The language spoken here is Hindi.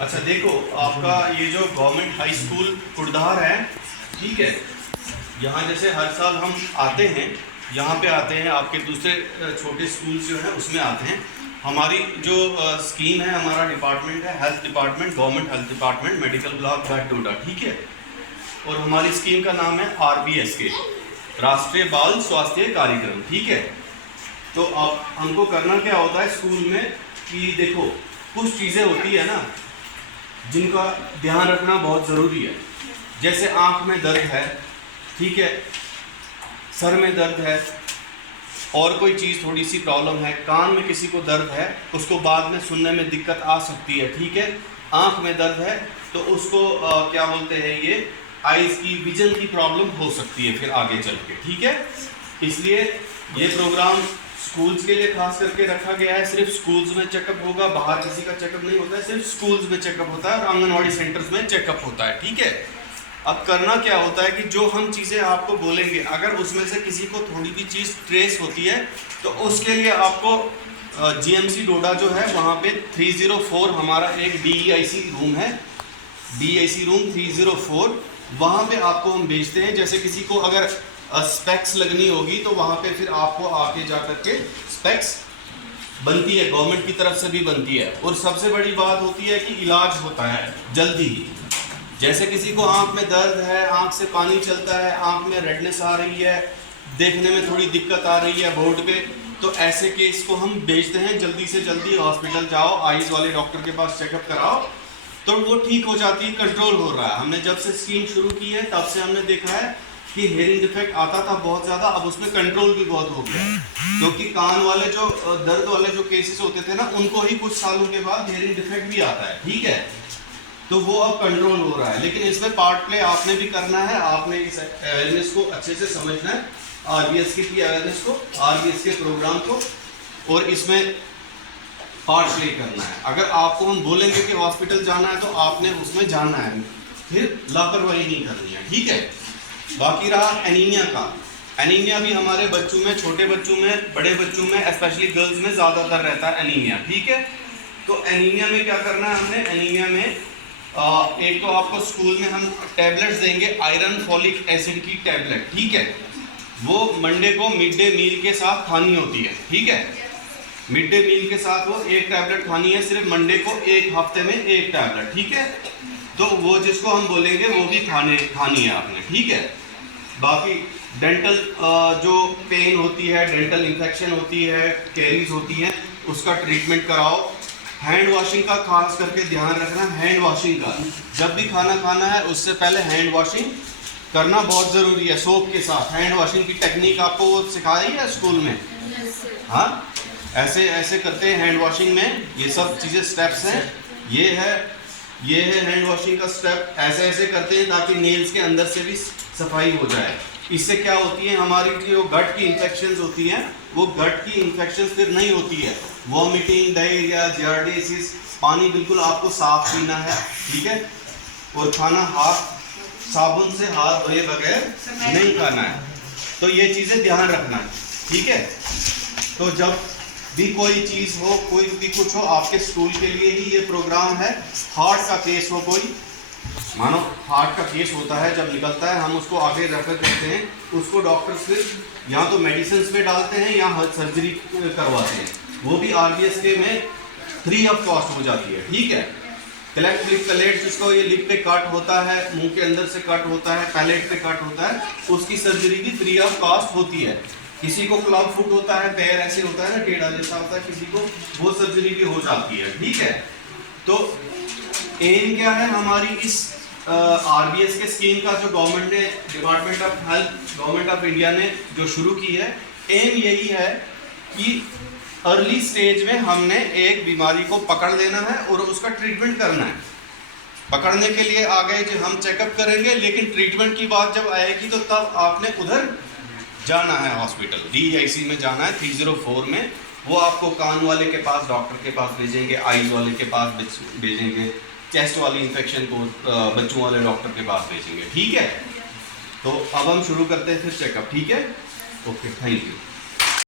अच्छा देखो, आपका ये जो गवर्नमेंट हाई स्कूल कुड़धार है, ठीक है, यहाँ जैसे हर साल हम आते हैं, यहाँ पे आते हैं, आपके दूसरे छोटे स्कूल जो हैं उसमें आते हैं। हमारी जो स्कीम है, हमारा डिपार्टमेंट है health department, government health department, medical block Doda, ठीक है। और हमारी स्कीम का नाम है RBSK, राष्ट्रीय बाल स्वास्थ्य कार्यक्रम, ठीक है। तो अब हमको करना क्या होता है स्कूल में कि देखो, कुछ चीज़ें होती है ना जिनका ध्यान रखना बहुत ज़रूरी है। जैसे आँख में दर्द है, ठीक है, सर में दर्द है, और कोई चीज़ थोड़ी सी प्रॉब्लम है, कान में किसी को दर्द है, उसको बाद में सुनने में दिक्कत आ सकती है, ठीक है। आँख में दर्द है तो उसको क्या बोलते हैं, ये आइज़ की विजन की प्रॉब्लम हो सकती है फिर आगे चल के, ठीक है। इसलिए ये प्रोग्राम स्कूल्स के लिए खास करके रखा गया है। सिर्फ स्कूल्स में चेकअप होगा, बाहर किसी का चेकअप नहीं होता है, सिर्फ स्कूल्स में चेकअप होता है और आंगनवाड़ी सेंटर्स में चेकअप होता है, ठीक है। अब करना क्या होता है कि जो हम चीज़ें आपको बोलेंगे, अगर उसमें से किसी को थोड़ी भी चीज़ ट्रेस होती है तो उसके लिए आपको GMC डोडा जो है वहाँ पे 304 हमारा एक DEIC रूम है, DEIC रूम 304, वहाँ पे आपको हम भेजते हैं। जैसे किसी को अगर स्पेक्स लगनी होगी तो वहाँ पे फिर आपको आके जा करके स्पेक्स बनती है, गवर्नमेंट की तरफ से भी बनती है। और सबसे बड़ी बात होती है कि इलाज होता है जल्दी ही। जैसे किसी को आँख में दर्द है, आँख से पानी चलता है, आँख में रेडनेस आ रही है, देखने में थोड़ी दिक्कत आ रही है बोर्ड पे, तो ऐसे केस को हम भेजते हैं जल्दी से जल्दी हॉस्पिटल जाओ, आइज़ वाले डॉक्टर के पास चेकअप कराओ, तो वो ठीक हो जाती है, कंट्रोल हो रहा है। हमने जब से स्कीम शुरू की है तब से हमने देखा है कि हेयरिंग डिफेक्ट आता था बहुत ज़्यादा, अब उसमें कंट्रोल भी बहुत हो गया है। क्योंकि कान वाले जो दर्द वाले जो केसेस होते थे ना, उनको ही कुछ सालों के बाद हेयरिंग डिफेक्ट भी आता है, ठीक है। तो वो अब कंट्रोल हो रहा है। लेकिन इसमें पार्ट प्ले आपने भी करना है, आपने इस अवेयरनेस को अच्छे से समझना है, RBSK की अवेयरनेस को, RBSK प्रोग्राम को, और इसमें पार्ट प्ले करना है। अगर आपको हम बोलेंगे कि हॉस्पिटल जाना है तो आपने उसमें जाना है, फिर लापरवाही नहीं करनी है, ठीक है। बाकी रहा एनीमिया का। एनीमिया भी हमारे बच्चों में, छोटे बच्चों में, बड़े बच्चों में, स्पेशली गर्ल्स में ज़्यादातर रहता है एनीमिया, ठीक है। तो एनीमिया में क्या करना है हमने, एनीमिया में एक तो आपको स्कूल में हम टैबलेट्स देंगे, आयरन फॉलिक एसिड की टैबलेट, ठीक है। वो मंडे को मिड डे मील के साथ खानी होती है, ठीक है। मिड डे मील के साथ वो एक टैबलेट खानी है, सिर्फ मंडे को, एक हफ्ते में एक टैबलेट, ठीक है। तो वो जिसको हम बोलेंगे वो भी खानी है आपने, ठीक है। बाकी डेंटल जो पेन होती है, डेंटल इन्फेक्शन होती है, कैरीज होती हैं, उसका ट्रीटमेंट कराओ। हैंड वॉशिंग का खास करके ध्यान रखना, हैंड वॉशिंग का, जब भी खाना खाना है उससे पहले हैंड वॉशिंग करना बहुत ज़रूरी है, सोप के साथ। हैंड वॉशिंग की टेक्निक आपको वो सिखाई है स्कूल में? हाँ, ऐसे ऐसे करते हैं हैंड वॉशिंग में, ये सब चीज़ें स्टेप्स हैं। ये है हैंड वॉशिंग का स्टेप, ऐसे ऐसे करते हैं ताकि नेल्स के अंदर से भी सफाई हो जाए। इससे क्या होती है, हमारी जो गट की इन्फेक्शंस होती हैं, वो गट की इन्फेक्शंस फिर नहीं होती है। वॉमिटिंग, डायरिया, जार्डिसिस, पानी बिल्कुल आपको साफ पीना है, ठीक है। और खाना साबुन से हाथ धोए बगैर नहीं खाना है। तो ये चीज़ें ध्यान रखना है, ठीक है। तो जब भी कोई चीज़ हो, कोई भी कुछ हो, आपके स्कूल के लिए ही ये प्रोग्राम है। हार्ट का केस हो, कोई मानो हार्ट का केस होता है, जब निकलता है हम उसको आगे रेफर करते हैं, उसको डॉक्टर्स फिर या तो मेडिसिन में डालते हैं या सर्जरी करवाते हैं। वो भी RBSK में फ्री ऑफ कॉस्ट हो जाती है, ठीक है। क्लेफ्ट लिप पैलेट, जिसको ये लिप पे कट होता है, मुंह के अंदर से कट होता है, पैलेट पे कट होता है, उसकी सर्जरी भी फ्री ऑफ कॉस्ट होती है। किसी को क्लब फुट होता है, पैर ऐसे होता है ना, टेढ़ा जैसा होता है किसी को, वो सर्जरी भी हो जाती है, ठीक है। तो एम क्या है हमारी इस RBSK स्कीम का, जो गवर्नमेंट ने, department of health, government of India ने जो शुरू की है, एम यही है कि अर्ली स्टेज में हमने एक बीमारी को पकड़ लेना है और उसका ट्रीटमेंट करना है। पकड़ने के लिए आगे जो हम चेकअप करेंगे, लेकिन ट्रीटमेंट की बात जब आएगी तो तब आपने उधर जाना है, हॉस्पिटल DEIC में जाना है 304 में। वो आपको कान वाले के पास, डॉक्टर के पास भेजेंगे, आइज़ वाले के पास भेजेंगे, चेस्ट वाली इन्फेक्शन को बच्चों वाले डॉक्टर के पास भेजेंगे, ठीक है। तो अब हम शुरू करते हैं फिर चेकअप, ठीक है। Okay, thank you.